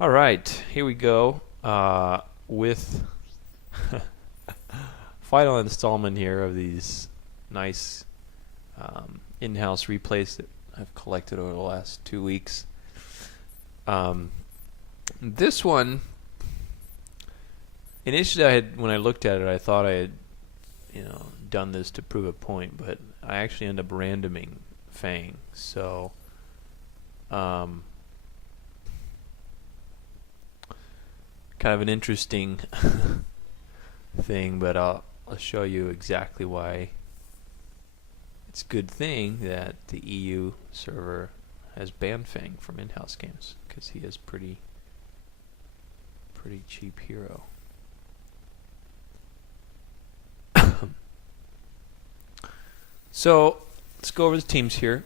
All right, here we go with final installment here of these nice in-house replays that I've collected over the last 2 weeks. This one, initially, when I looked at it, I thought I had, done this to prove a point, but I actually end up randoming FANG. So, kind of an interesting thing, but I'll show you exactly why it's a good thing that the EU server has banned FANG from in-house games, because he is pretty cheap hero. So let's go over the teams here.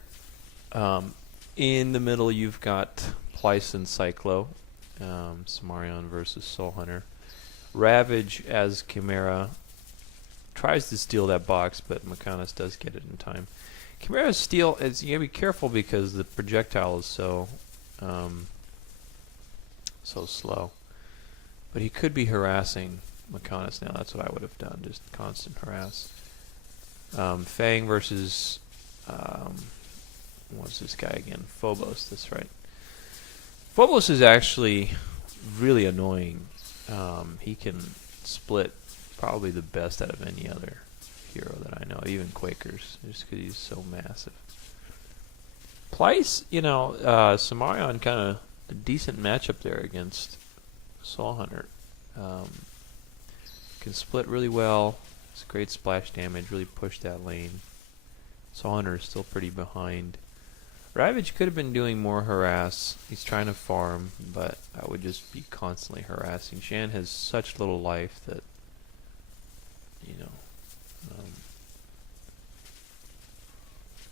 In the middle, you've got Plyce and Cyclo, Samarion versus Soul Hunter. Ravage as Chimera tries to steal that box, but Mechanis does get it in time. Chimera's steal is, you gotta be careful because the projectile is so slow. But he could be harassing Mechanis now. That's what I would have done, just constant harass. Fang versus what's this guy again? Phobos. That's right. Phobos is actually really annoying. He can split probably the best out of any other hero that I know, even Quakers, just because he's so massive. Plyce, Samarion kind of a decent matchup there against Soul Hunter. Can split really well. It's great splash damage, really push that lane. Soul Hunter is still pretty behind. Ravage could have been doing more harass. He's trying to farm, but I would just be constantly harassing. Shan has such little life that,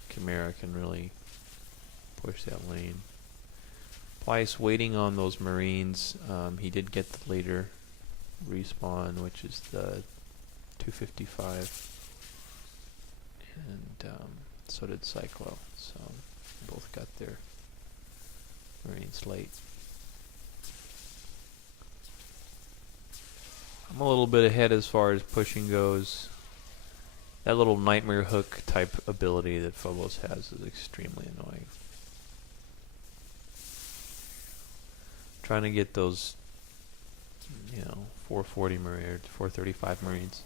Chimera can really push that lane. Plyce waiting on those Marines. He did get the later respawn, which is the 255. And so did Cyclo. So both got their Marines late. I'm a little bit ahead as far as pushing goes. That little Nightmare Hook type ability that Phobos has is extremely annoying. Trying to get those, 440 Marines, 435 Marines.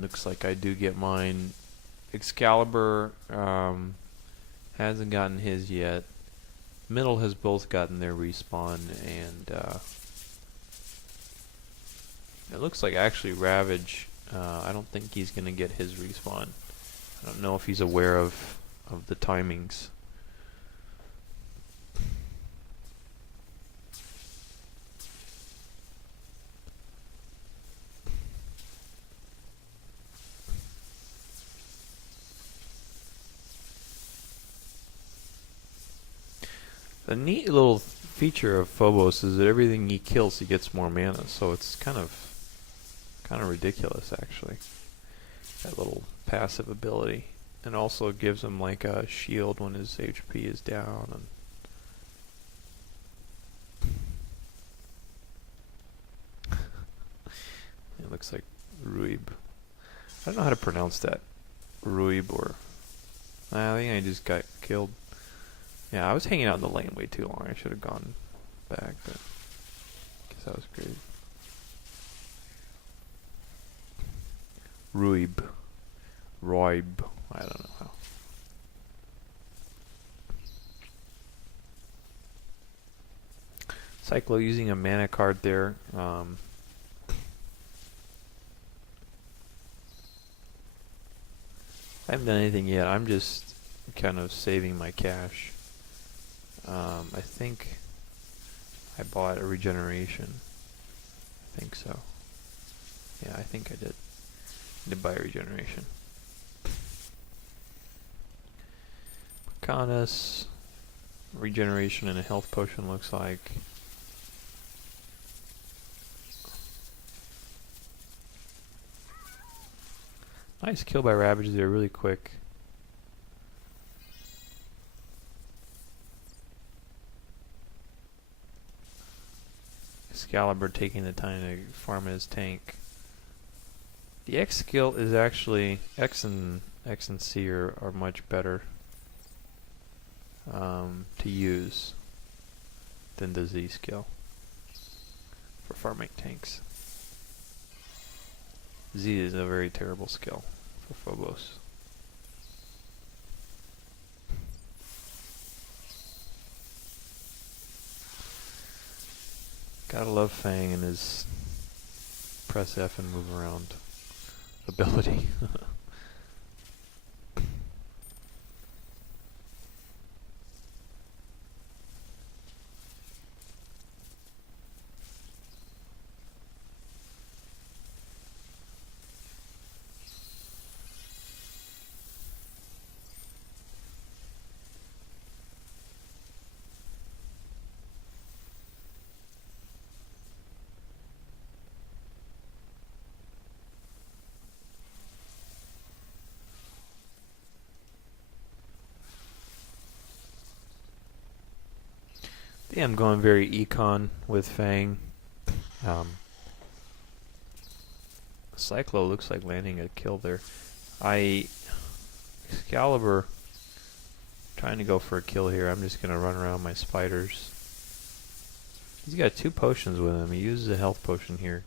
Looks like I do get mine. Excalibur hasn't gotten his yet. Middle has both gotten their respawn, and it looks like actually Ravage, I don't think he's going to get his respawn. I don't know if he's aware of the timings. The neat little feature of Phobos is that everything he kills, he gets more mana. So it's kind of ridiculous, actually. That little passive ability, and also gives him like a shield when his HP is down. And it looks like Ruib. I don't know how to pronounce that. Ruib or I think I just got killed. Yeah, I was hanging out in the lane way too long. I should have gone back, but I guess that was great. Ruib. I don't know how. Cyclo using a mana card there. I haven't done anything yet. I'm just kind of saving my cash. I think I bought a regeneration. I think so. Yeah, I think I did. I did buy a regeneration. Mechanis. Regeneration and a health potion looks like. Nice kill by Ravage there, really quick. Excalibur taking the time to farm his tank. The X skill is actually X and C are much better to use than the Z skill for farming tanks. Z is a very terrible skill for Phobos. Gotta love Fang and his press F and move around ability. Yeah, I'm going very econ with Fang. Cyclo looks like landing a kill there. Excalibur trying to go for a kill here. I'm just gonna run around my spiders. He's got 2 potions with him. He uses a health potion here.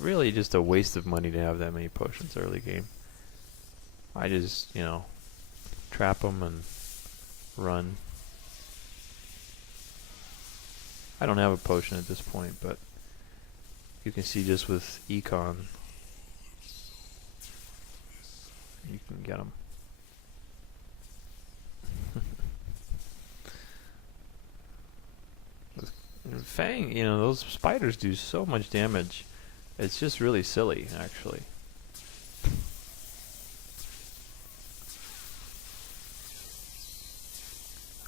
Really just a waste of money to have that many potions early game. I just, trap him and run. I don't have a potion at this point, but you can see just with econ, you can get them. With Fang, those spiders do so much damage. It's just really silly, actually.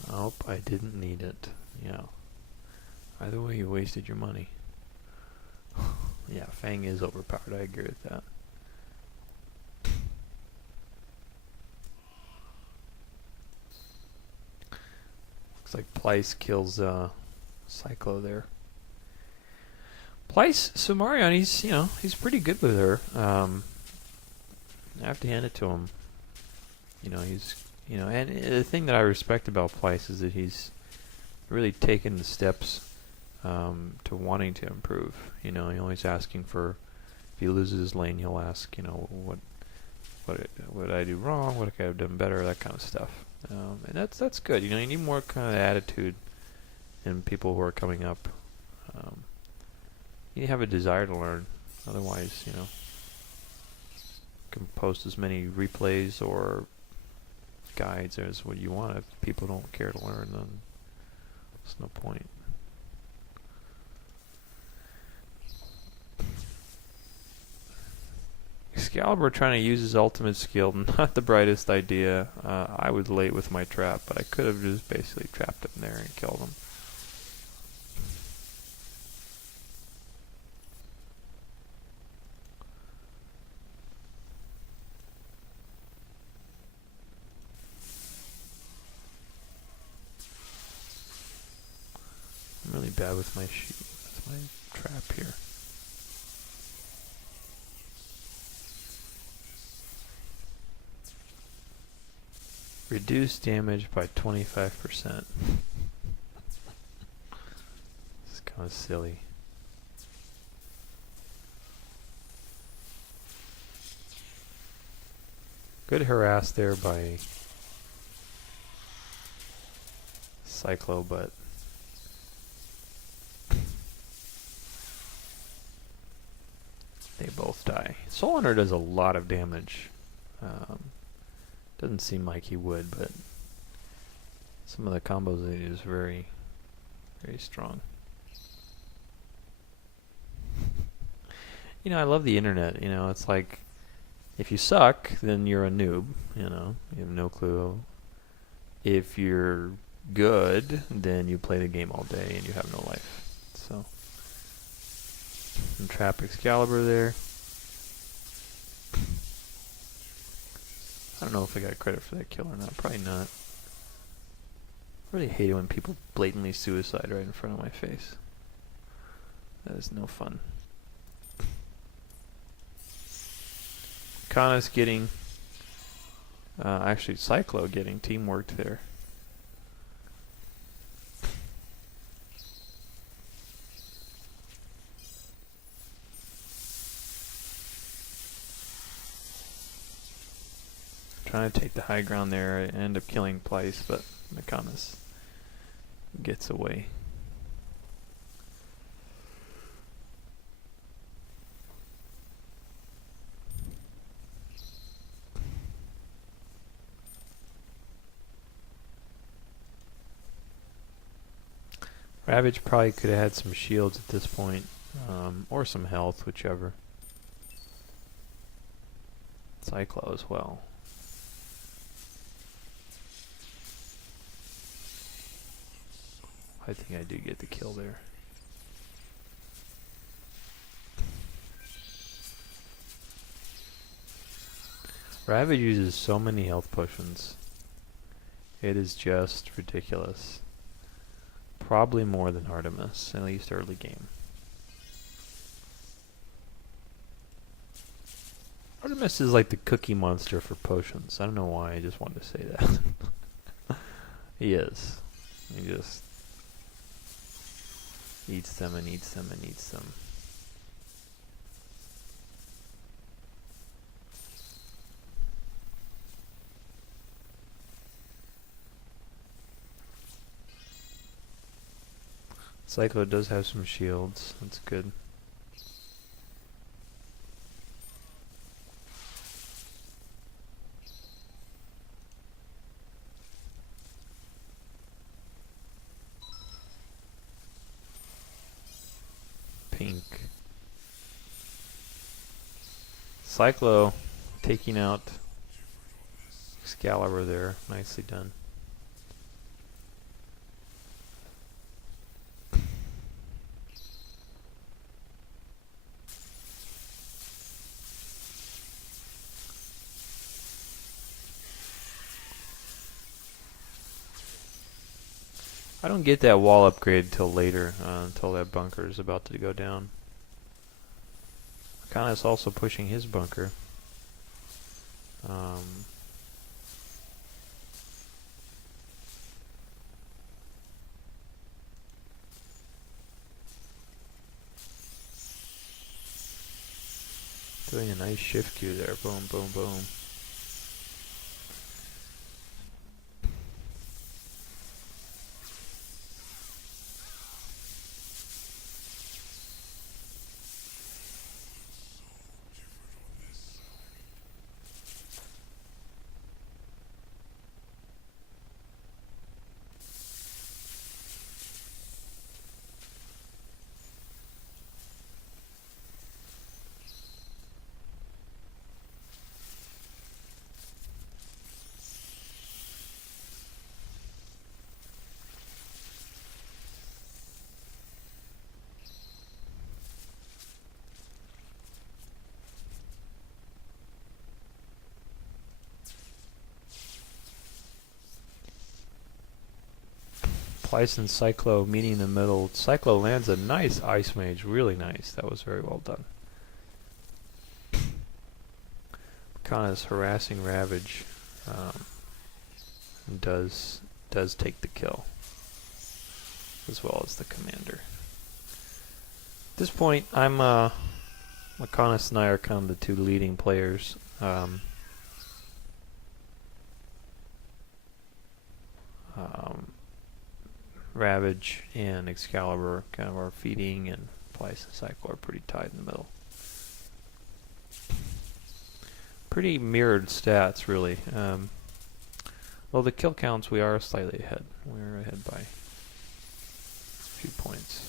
Oh, I didn't need it. Yeah. Either way, you wasted your money. Yeah, Fang is overpowered. I agree with that. Looks like Plyce kills Cyclo there. Plyce, Sumarion, he's pretty good with her. I have to hand it to him. And the thing that I respect about Plyce is that he's really taken the steps to wanting to improve. He's always asking for, if he loses his lane, he'll ask, what did I do wrong? What could I have done better? That kind of stuff. And that's good. You need more kind of attitude in people who are coming up. You have a desire to learn. Otherwise, you can post as many replays or guides as what you want. If people don't care to learn, then there's no point. Excalibur trying to use his ultimate skill, not the brightest idea. I was late with my trap, but I could have just basically trapped him there and killed him. I'm really bad with my trap here. Reduce damage by 25%. It's kind of silly. Good harass there by Cyclo, but they both die. Soul Hunter does a lot of damage. Doesn't seem like he would, but some of the combos they do is very, very strong. I love the internet. It's like, if you suck, then you're a noob. You have no clue. If you're good, then you play the game all day and you have no life. So, and trap Excalibur there. don't know if I got credit for that kill or not. Probably not. I really hate it when people blatantly suicide right in front of my face. That is no fun. Kana's getting... actually, Cyclo getting teamwork there. Trying to take the high ground there and end up killing Plyce, but Makanas gets away. Ravage probably could have had some shields at this point, or some health, whichever. Cyclo as well. I think I do get the kill there. Ravage uses so many health potions. It is just ridiculous. Probably more than Artemis, at least early game. Artemis is like the cookie monster for potions. I don't know why, I just wanted to say that. He is. He just eats them and eats them and eats them. Cyclo does have some shields, that's good. Pink. Cyclo taking out Excalibur there, nicely done. I don't get that wall upgrade till later, until that bunker is about to go down. Kana's also pushing his bunker. Doing a nice shift queue there. Boom, boom, boom. Plyce and Cyclo meeting in the middle. Cyclo lands a nice Ice Mage, really nice. That was very well done. Kana's harassing Ravage, and does take the kill, as well as the commander. At this point, Makanis and I are kind of the two leading players. Ravage and Excalibur kind of are feeding, and Plyce and Cyclo are pretty tied in the middle. Pretty mirrored stats, really. Well, the kill counts, we are slightly ahead. We're ahead by a few points.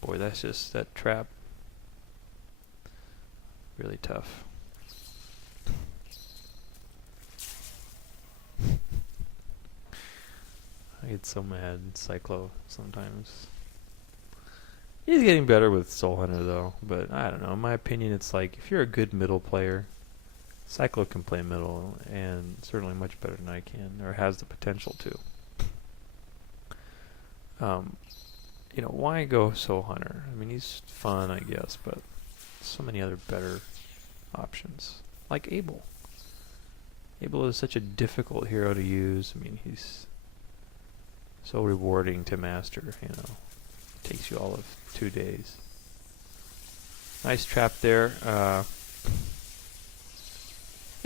Boy, that's just that trap. Really tough. I get so mad at Cyclo sometimes. He's getting better with Soul Hunter though, but I don't know. In my opinion, it's like if you're a good middle player, Cyclo can play middle, and certainly much better than I can, or has the potential to. Why go Soul Hunter? I mean, he's fun, I guess, but so many other better options, like Abel. Abel is such a difficult hero to use. I mean, he's so rewarding to master, Takes you all of 2 days. Nice trap there.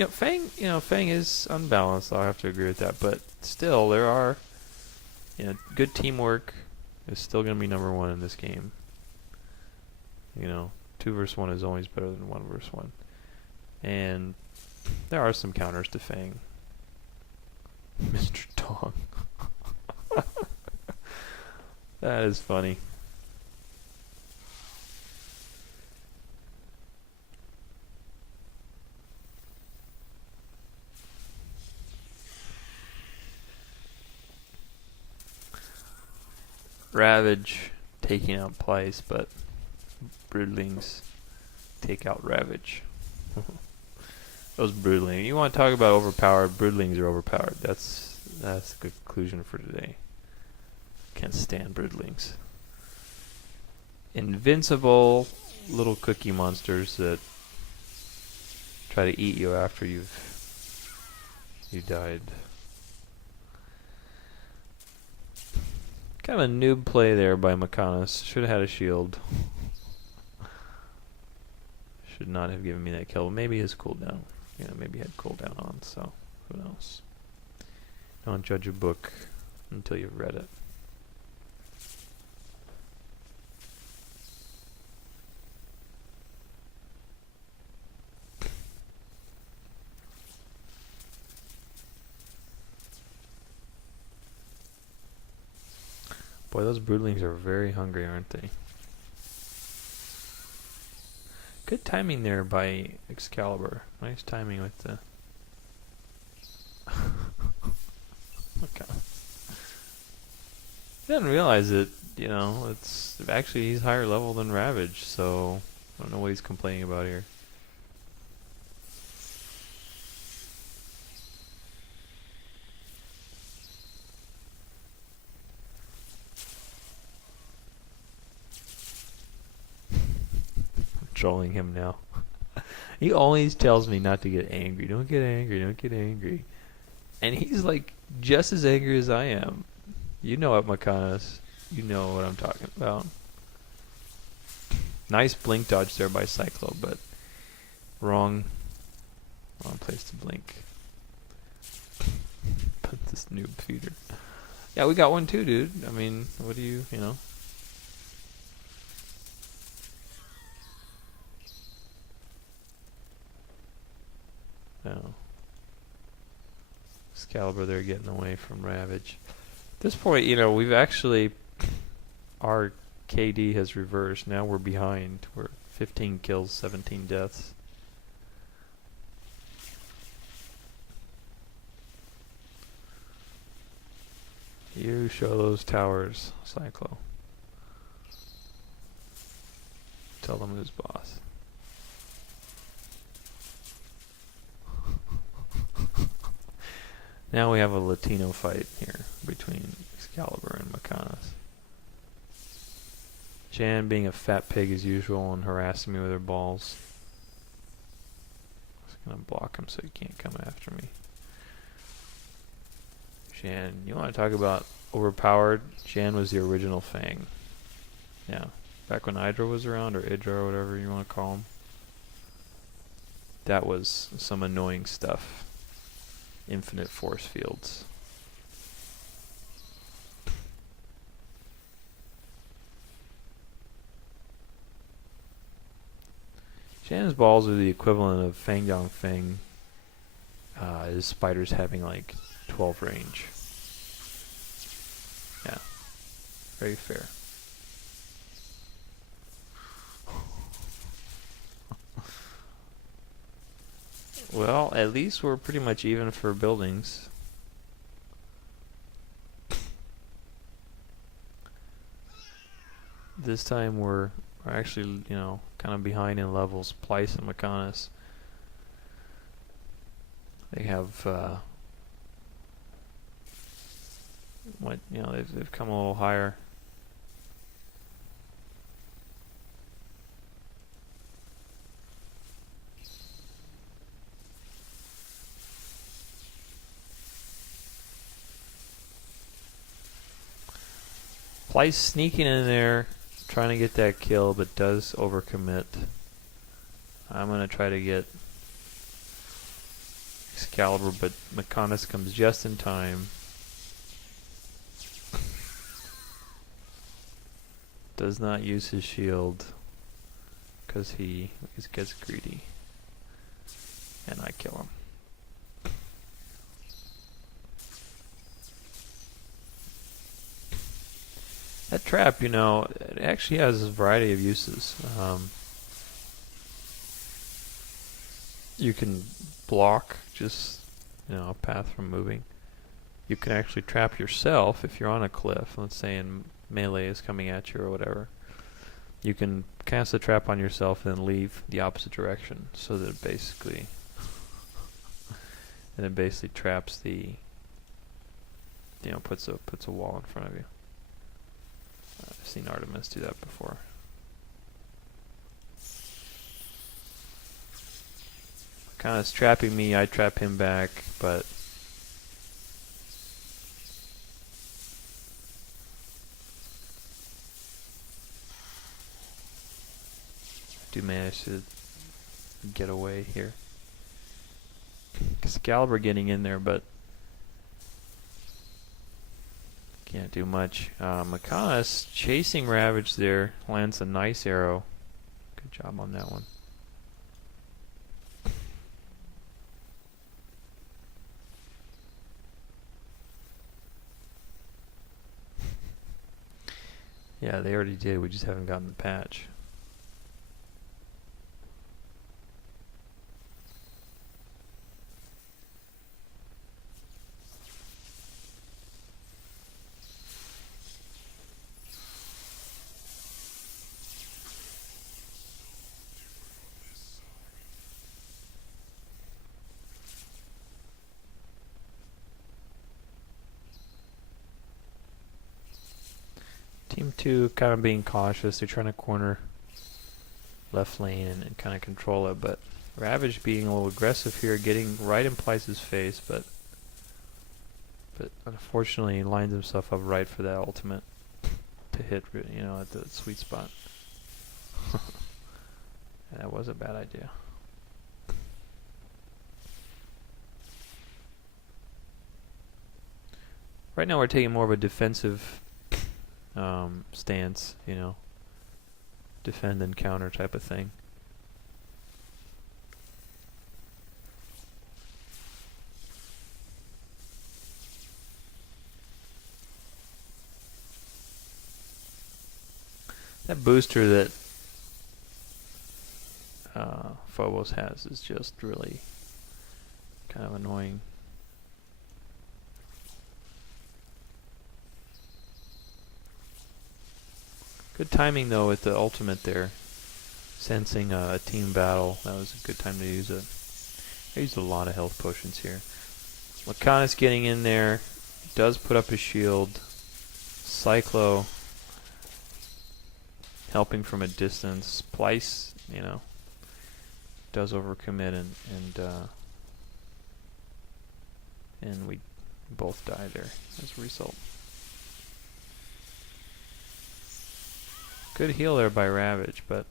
Fang is unbalanced. I'll have to agree with that, but still, there are, good teamwork is still going to be number one in this game. 2 versus 1 is always better than 1 versus 1, and there are some counters to Fang. Mr. Dong. That is funny. Ravage taking out Plice, but Broodlings take out Ravage. Those Broodlings. You want to talk about overpowered? Broodlings are overpowered. That's a good conclusion for today. Can't stand Broodlings. Invincible little cookie monsters that try to eat you after you died. Kind of a noob play there by Makanis. Should have had a shield. Should not have given me that kill. Maybe his cooldown. Maybe he had cooldown on, so who knows. Don't judge a book until you've read it. Boy, those Broodlings are very hungry, aren't they? Good timing there by Excalibur. Nice timing with the... Okay. I didn't realize it, it's actually he's higher level than Ravage, so I don't know what he's complaining about here. Trolling him now. He always tells me not to get angry. Don't get angry, don't get angry. And he's like just as angry as I am. You know it, Makanis. You know what I'm talking about. Nice blink dodge there by Cyclo, but wrong place to blink. But this noob feeder. Yeah, we got one too, dude. I mean, what do you know? No. Excalibur there getting away from Ravage. At this point, we've actually... Our KD has reversed. Now we're behind. We're 15 kills, 17 deaths. You show those towers, Cyclo. Tell them who's boss. Now we have a Latino fight here between Excalibur and Makanis. Jan being a fat pig as usual and harassing me with her balls. I'm just gonna block him so he can't come after me. Jan, you want to talk about overpowered? Jan was the original Fang. Yeah, back when Hydra was around, or Idra, or whatever you want to call him. That was some annoying stuff. Infinite force fields. Shannon's balls are the equivalent of Fang Dong Feng. His spiders having like 12 range. Yeah, very fair. Well, at least we're pretty much even for buildings. This time we're actually, you know, kind of behind in levels. Plyce and McConus. They have, they've come a little higher. Plyce sneaking in there, trying to get that kill, but does overcommit. I'm going to try to get Excalibur, but McConus comes just in time. Does not use his shield because he gets greedy. And I kill him. That trap, you know, it actually has a variety of uses. You can block just, you know, a path from moving. You can actually trap yourself if you're on a cliff. Let's say in melee is coming at you or whatever. You can cast a trap on yourself and then leave the opposite direction, so that it basically traps the, you know, puts a wall in front of you. I've seen Artemis do that before. Kind of trapping me, I trap him back, but do manage to get away here. Excalibur getting in there, but can't do much. McConus chasing Ravage there, lands a nice arrow. Good job on that one. Yeah, they already did. We just haven't gotten the patch. Team 2 kind of being cautious. They're trying to corner left lane and kind of control it, but Ravage being a little aggressive here, getting right in Plyce's face, but unfortunately he lines himself up right for that ultimate to hit, you know, at the sweet spot. That was a bad idea. Right now we're taking more of a defensive stance, you know, defend and counter type of thing. That booster that Phobos has is just really kind of annoying. Good timing though with the ultimate there. Sensing a team battle. That was a good time to use it. I used a lot of health potions here. Lacanus getting in there. Does put up his shield. Cyclo helping from a distance. Plyce, you know, does overcommit and we both die there as a result. Good heal there by Ravage, but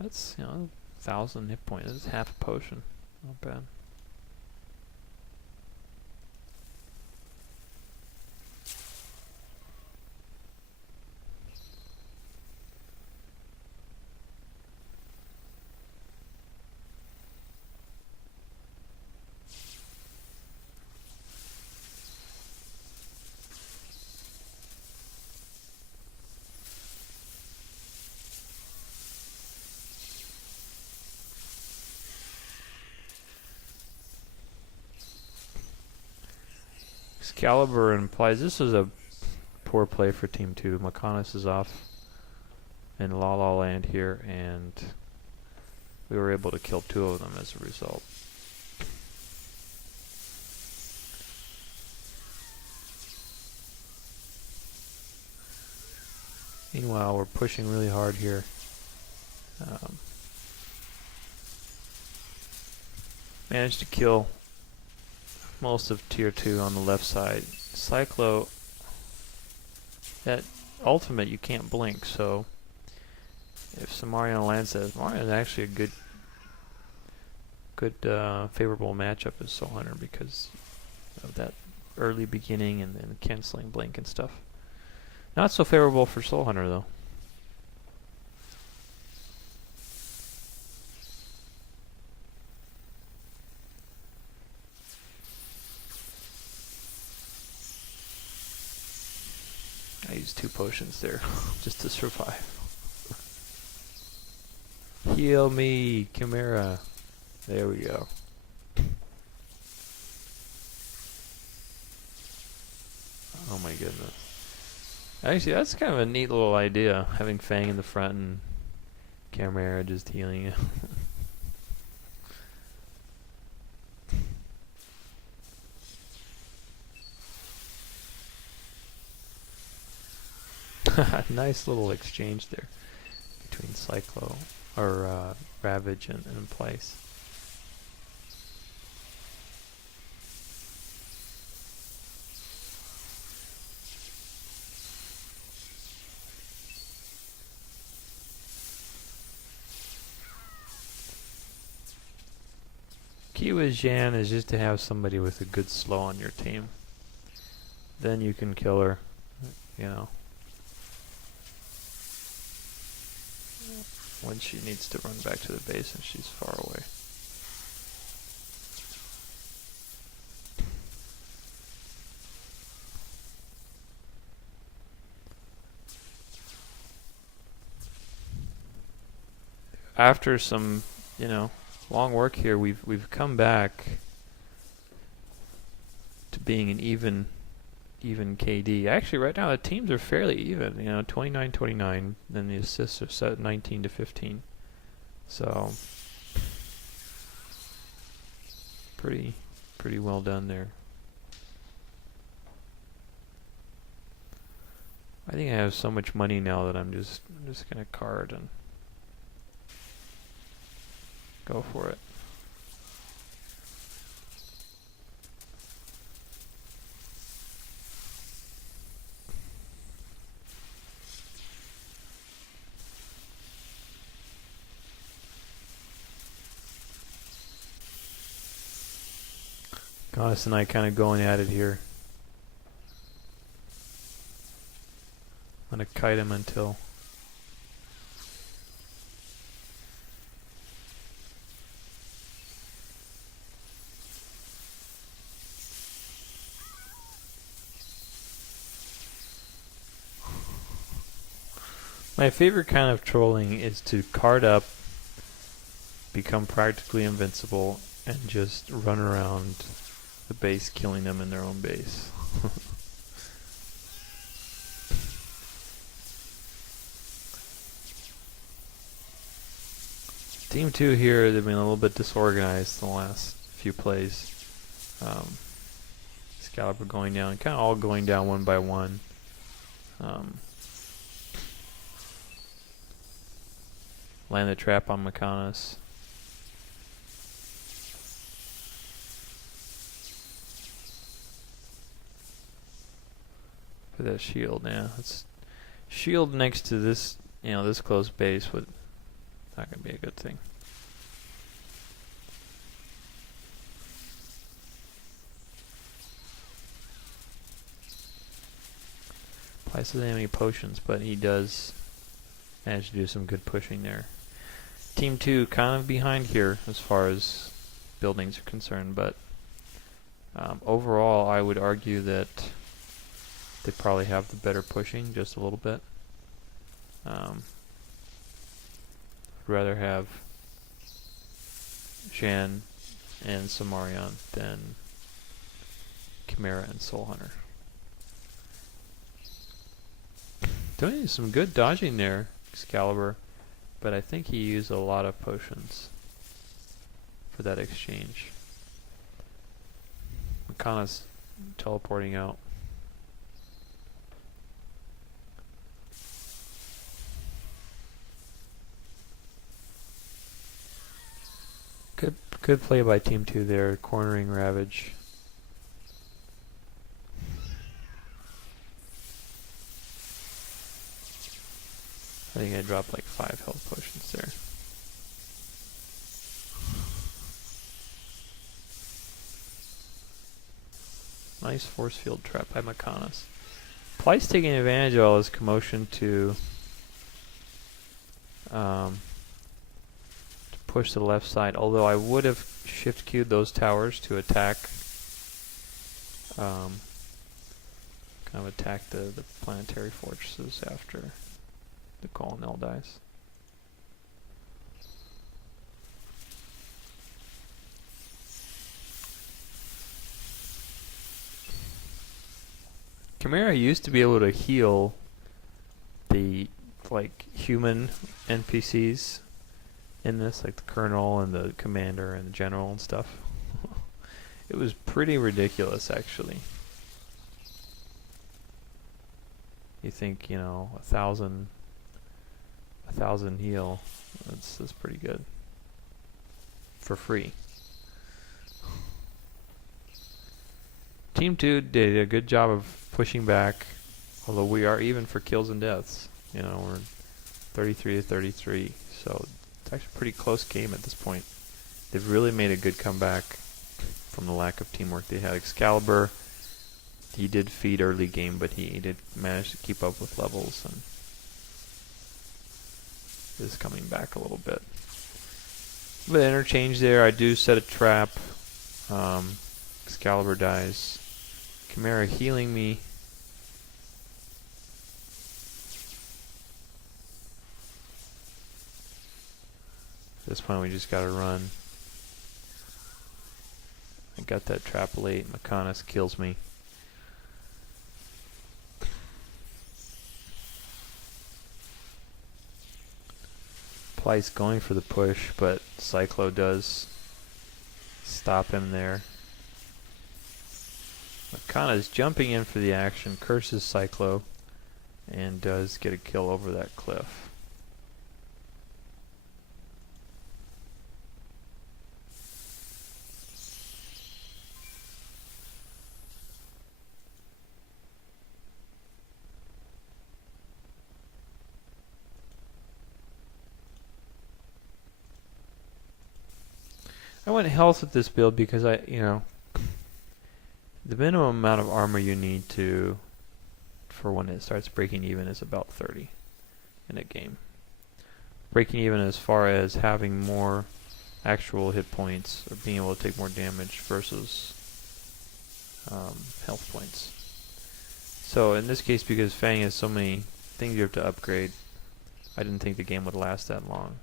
that's, you know, 1,000 hit points. That's half a potion. Not bad. Excalibur implies this is a poor play for Team 2. Makanis is off in La La Land here, and we were able to kill 2 of them as a result. Meanwhile, we're pushing really hard here. Managed to kill most of tier 2 on the left side. Cyclo, that ultimate you can't blink, so if Samarion lands that, Samarion is actually a good favorable matchup as Soul Hunter because of that early beginning and then canceling blink and stuff. Not so favorable for Soul Hunter though. I used 2 potions there just to survive. Heal me, Chimera. There we go. Oh my goodness. Actually, that's kind of a neat little idea, having Fang in the front and Chimera just healing you. Nice little exchange there between Cyclo or Ravage and Place. Key with Jan is just to have somebody with a good slow on your team. Then you can kill her, you know, when she needs to run back to the base and she's far away. After some, you know, long work here, we've come back to being an even KD. Actually, right now the teams are fairly even. You know, 29-29, then the assists are set 19-15. So pretty well done there. I think I have so much money now that I'm just gonna card and go for it. Goddess and I kind of going at it here. I'm gonna kite him until my favorite kind of trolling is to card up, become practically invincible, and just run around the base killing them in their own base. Team 2 here, they've been a little bit disorganized the last few plays. Excalibur going down, kind of all going down one by one. Land the trap on Makanis. For that shield, yeah. It's shield next to this, you know, this close base would not gonna be a good thing. Price doesn't have any potions, but he does manage to do some good pushing there. Team 2 kind of behind here as far as buildings are concerned, but overall I would argue that they probably have the better pushing just a little bit. I'd rather have Shan and Samarion than Chimera and Soul Hunter. Doing some good dodging there, Excalibur, but I think he used a lot of potions for that exchange. Makana's teleporting out. Good play by Team 2 there, cornering Ravage. I think I dropped like 5 health potions there. Nice force field trap by Makanas. Ply's taking advantage of all his commotion to push to the left side, although I would have shift queued those towers to attack kind of attack the planetary fortresses after the colonel dies. Chimera used to be able to heal the like human NPCs in this, like the colonel and the commander and the general and stuff. It was pretty ridiculous, actually. You think, you know, 1,000 heal, that's pretty good for free. Team 2 did a good job of pushing back, although we are even for kills and deaths. You know, we're 33 to 33, so it's actually a pretty close game at this point. They've really made a good comeback from the lack of teamwork they had. Excalibur, he did feed early game, but he did manage to keep up with levels and is coming back a little bit. But interchange there, I do set a trap. Excalibur dies. Chimera healing me. At this point we just gotta run. I got that trap late. Makanas kills me. Ply's going for the push, but Cyclo does stop him there. Makana's jumping in for the action, curses Cyclo, and does get a kill over that cliff. I went health with this build because the minimum amount of armor you need for when it starts breaking even is about 30 in a game. Breaking even as far as having more actual hit points or being able to take more damage versus health points. So in this case, because FANG has so many things you have to upgrade, I didn't think the game would last that long.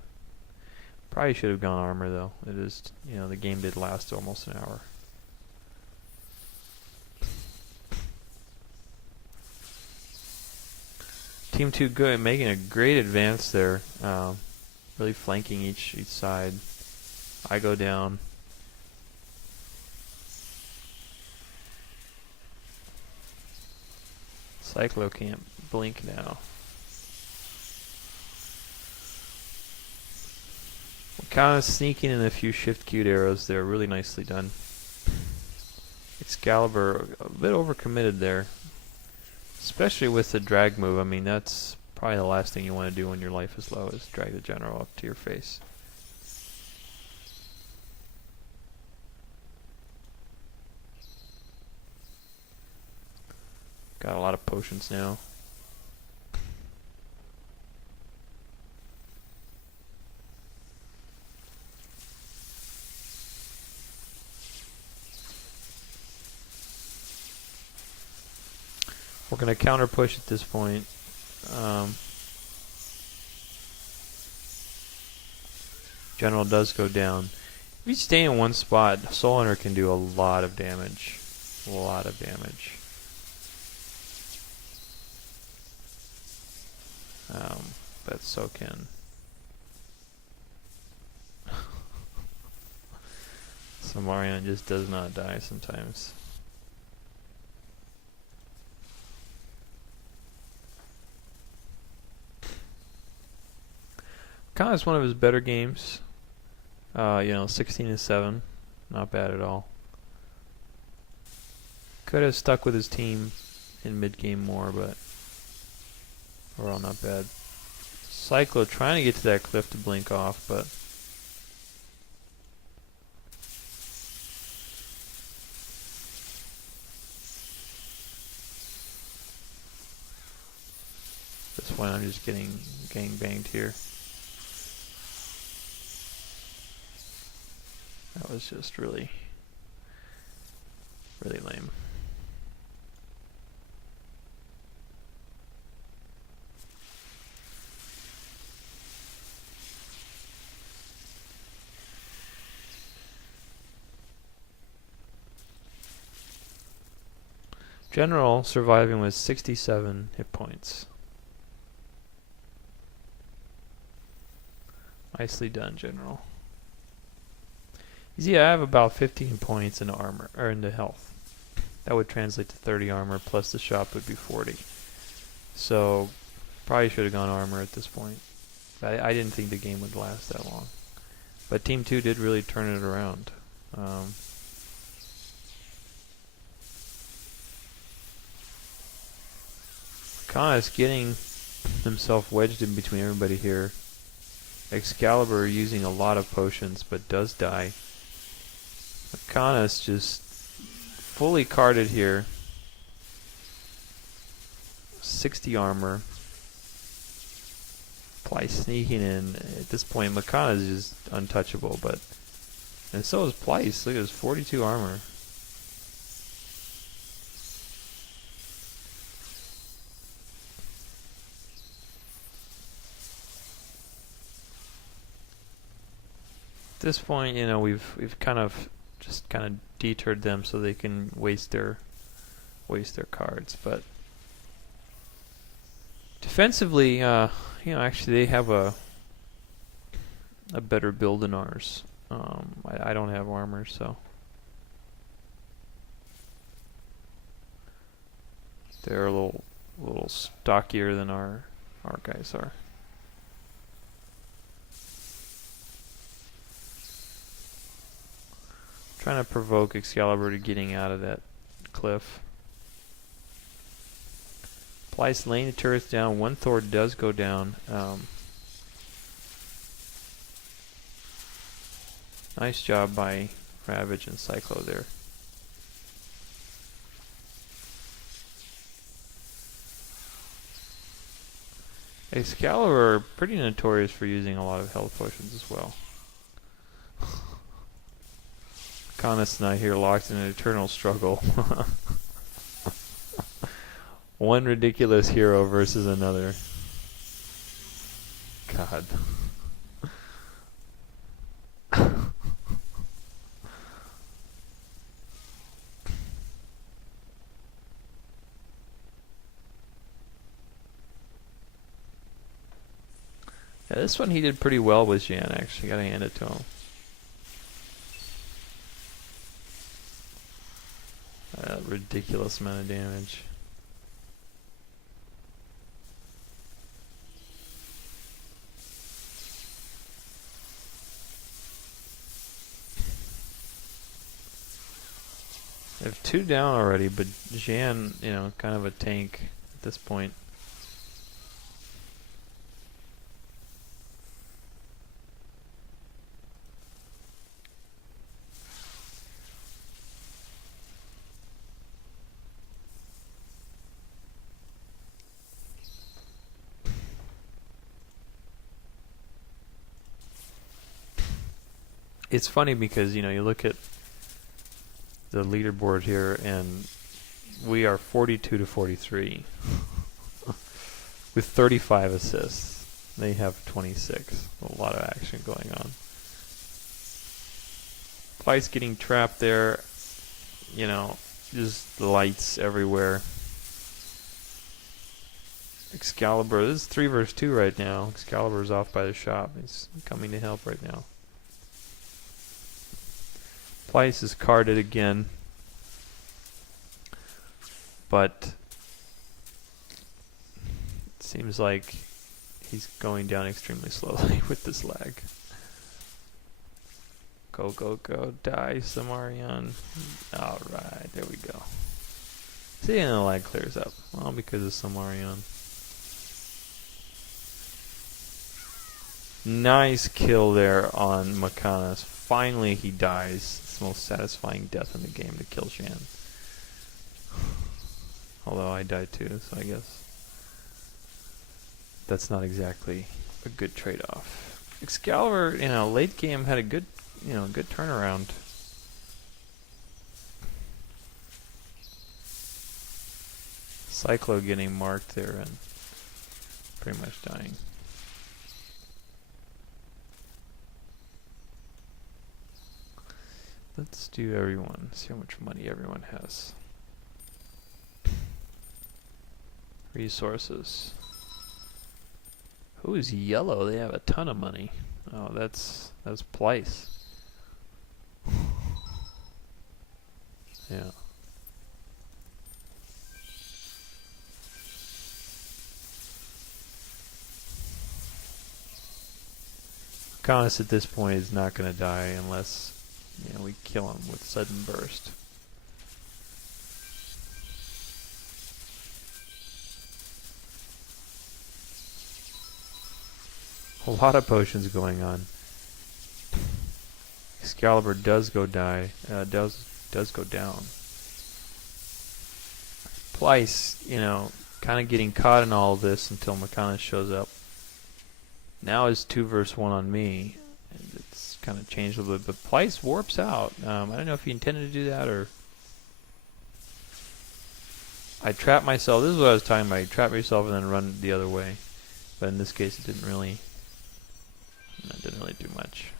Probably should have gone armor though. It is, the game did last almost an hour. Team 2 good, making a great advance there. Really flanking each side. I go down. Cyclo can't blink now. Kind of sneaking in a few shift queued arrows there, really nicely done. Excalibur a bit overcommitted there, especially with the drag move. I mean, that's probably the last thing you want to do when your life is low, is drag the general up to your face. Got a lot of potions now. We're going to counter push at this point. General does go down. If you stay in one spot, Soul Hunter can do a lot of damage. A lot of damage. But so can Samarian. Just does not die sometimes. Kind of one of his better games. 16-7, not bad at all. Could have stuck with his team in mid-game more, but overall not bad. Cyclo trying to get to that cliff to blink off, but at this point I'm just getting gang banged here. That was just really, really lame. General surviving with 67 hit points. Nicely done, General. Yeah, I have about 15 points in armor, or into health. That would translate to 30 armor, plus the shop would be 40. So, probably should have gone armor at this point. I didn't think the game would last that long. But Team 2 did really turn it around. Khan's getting himself wedged in between everybody here. Excalibur using a lot of potions, but does die. Khan's just fully carded here. 60 armor. Ply sneaking in. At this point, Makana is just untouchable, but and so is Plyce. Look at his 42 armor. At this point, we've kind of deterred them so they can waste their cards, but defensively, actually they have a better build than ours. I don't have armor, so they're a little stockier than our guys are. Trying to provoke Excalibur to getting out of that cliff. Plyce laying the turrets down. One Thor does go down. Nice job by Ravage and Cyclo there. Excalibur pretty notorious for using a lot of health potions as well. Kanis and I here locked in an eternal struggle. One ridiculous hero versus another. God. Yeah, this one he did pretty well with Jan, actually. Gotta hand it to him. Ridiculous amount of damage. They have 2 down already, but Jan, kind of a tank at this point. It's funny because, you look at the leaderboard here and we are 42 to 43 with 35 assists. They have 26. A lot of action going on. Plyce getting trapped there, just lights everywhere. Excalibur, this is 3 versus 2 right now. Excalibur's off by the shop. He's coming to help right now. Plyce is carded again. But it seems like he's going down extremely slowly with this lag. Go, go, go. Die, Samarion. Alright, there we go. See, and the lag clears up. Well, because of Samarion. Nice kill there on Makanas. Finally he dies. It's the most satisfying death in the game to kill Shan. Although I died too, so I guess that's not exactly a good trade-off. Excalibur, late game had a good, good turnaround. Cyclo getting marked there and pretty much dying. Let's do everyone. See how much money everyone has. Resources. Who is yellow? They have a ton of money. Oh, that's Plyce. Yeah. Connus at this point is not going to die unless we kill him with sudden burst. A lot of potions going on. Excalibur does go down. Plyce, kind of getting caught in all of this until Makanas shows up. Now is 2 versus 1 on me. And it's kind of changed a little bit, but Plyce warps out. I don't know if he intended to do that or... I trapped myself. This is what I was talking about. You trap yourself and then run the other way. But in this case, it didn't really do much.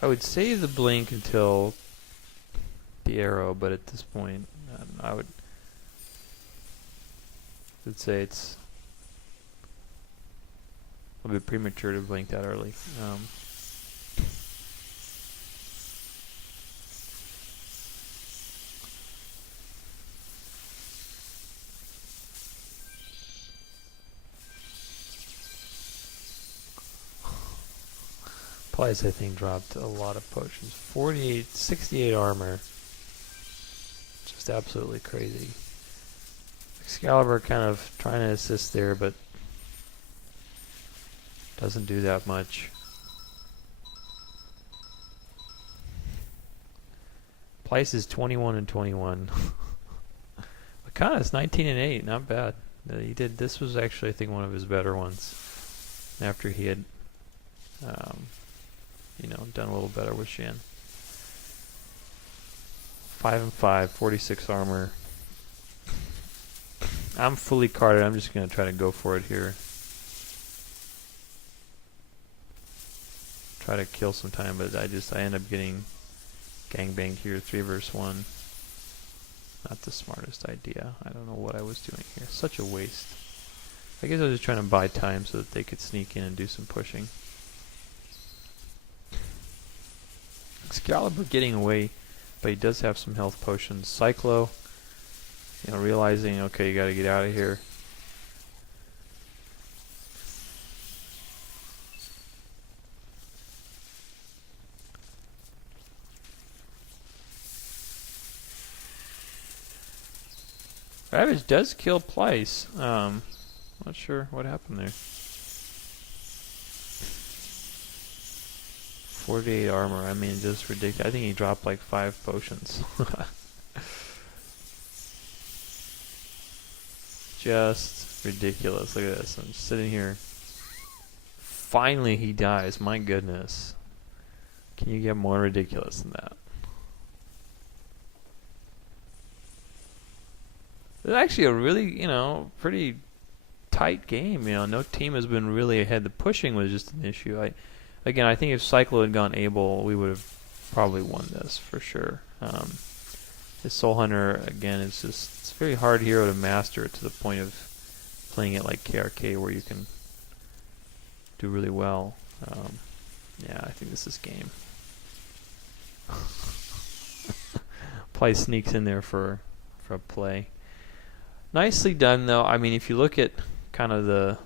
I would save the blink until the arrow, but at this point, I would say it's a bit premature to blink that early. Plyce, I think, dropped a lot of potions. 68 armor. Just absolutely crazy. Excalibur kind of trying to assist there, but doesn't do that much. Plyce is 21 and 21. Makanas 19 and 8, not bad. He did. This was actually, I think, one of his better ones. After he had, done a little better with Shan. 5 and 5, 46 armor. I'm fully carded. I'm just gonna try to go for it here. Try to kill some time, but I end up getting gangbanged here, 3 versus 1. Not the smartest idea. I don't know what I was doing here. Such a waste. I guess I was just trying to buy time so that they could sneak in and do some pushing. Excalibur getting away, but he does have some health potions. Cyclo, realizing, okay, you gotta get out of here. Ravage does kill Plyce. Not sure what happened there. 48 armor. I mean, just ridiculous. I think he dropped like 5 potions. Just ridiculous. Look at this. I'm just sitting here. Finally, he dies. My goodness. Can you get more ridiculous than that? It's actually a really, pretty tight tight game. No team has been really ahead. The pushing was just an issue. I think if Cyclo had gone Able, we would have probably won this for sure. The Soul Hunter, again, it's a very hard hero to master to the point of playing it like KRK where you can do really well. Yeah, I think this is game. Play sneaks in there for a play. Nicely done, though. I mean, if you look at kind of the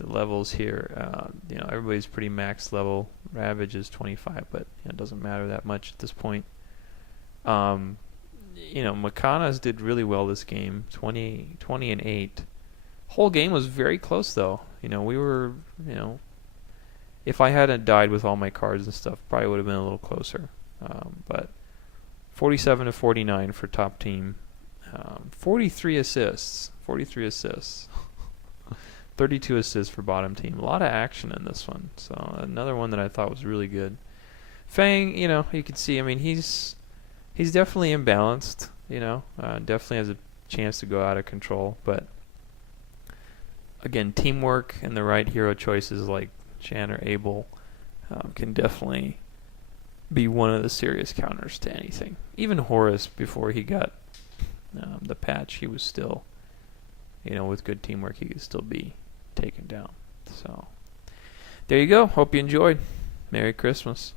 levels here, everybody's pretty max level. Ravage is 25, but it doesn't matter that much at this point. Makanas did really well this game, 20 and 8. Whole game was very close, though. We were, if I hadn't died with all my cards and stuff, probably would have been a little closer. But 47 to 49 for top team. 43 assists. 32 assists for bottom team. A lot of action in this one. So another one that I thought was really good. FANG, you can see, I mean, he's definitely imbalanced, definitely has a chance to go out of control. But again, teamwork and the right hero choices like Shan or Able can definitely be one of the serious counters to anything. Even Horus, before he got the patch, he was still, with good teamwork, he could still be taken down. So there you go. Hope you enjoyed. Merry Christmas.